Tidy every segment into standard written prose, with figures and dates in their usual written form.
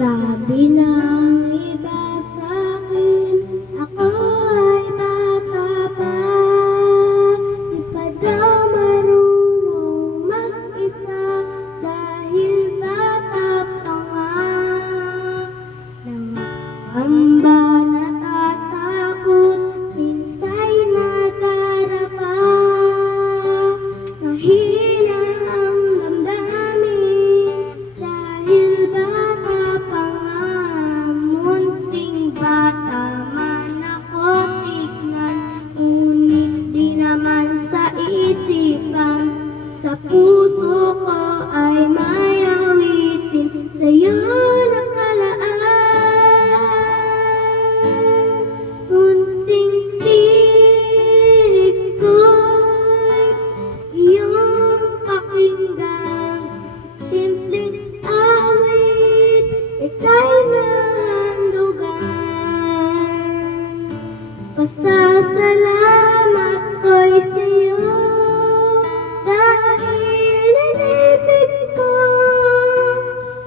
Sabi ng iba sa'kin, ako ay bata pa. Di pa daw marunong mag-isa dahil bata pa nga. Nangamba, natatakot, minsa'y nadarapa. Mahina ang damdamin dahil bata pa nga. Munting bata man ako tignan, ngunit di naman sa isipan. Sa puso ko ay may awitin sa'yo nakalaan. Munting tinig ko'y iyong pakinggan, simpleng awit, ika'y nahandugan. Pasasalamat ko'y sa'yo dahil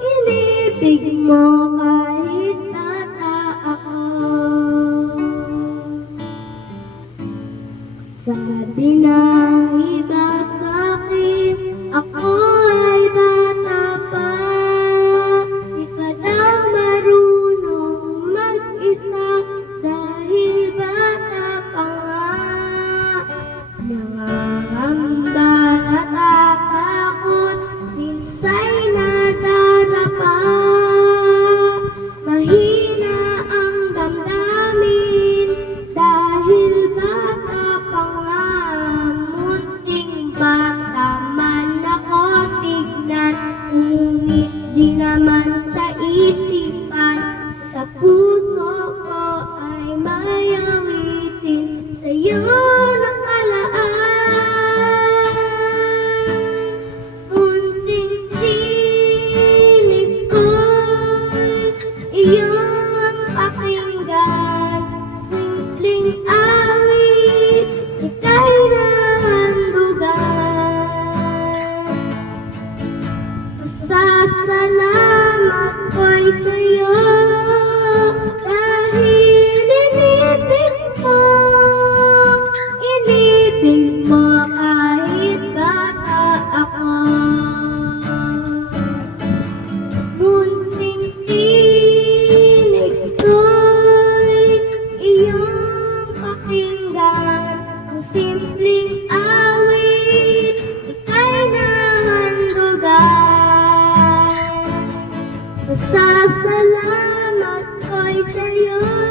inibig mo kahit bata ako. Sabi ng iba sa'kin, ako ay bata pa. Di pa daw marunong mag-isa dahil bata pa nga. Nangangamba, natatakot, minsa'y nadarapa. Mahina ang damdamin dahil bata pa nga. Munting bata man ako tignan, ngunit di naman sa isipan. Sa puso ko ay may awitin sa'yo nakalaan. Munting tinig ko'y iyong pakinggan, simpleng awit, ika'y nahandugan. Pasasalamat ko'y sa'yo dahil inibig mo kahit bata ako. Munting tinig ko'y iyong pakinggan, ang simpleng awit, ika'y nahandugan. Pasasalamat ko'y sa'yo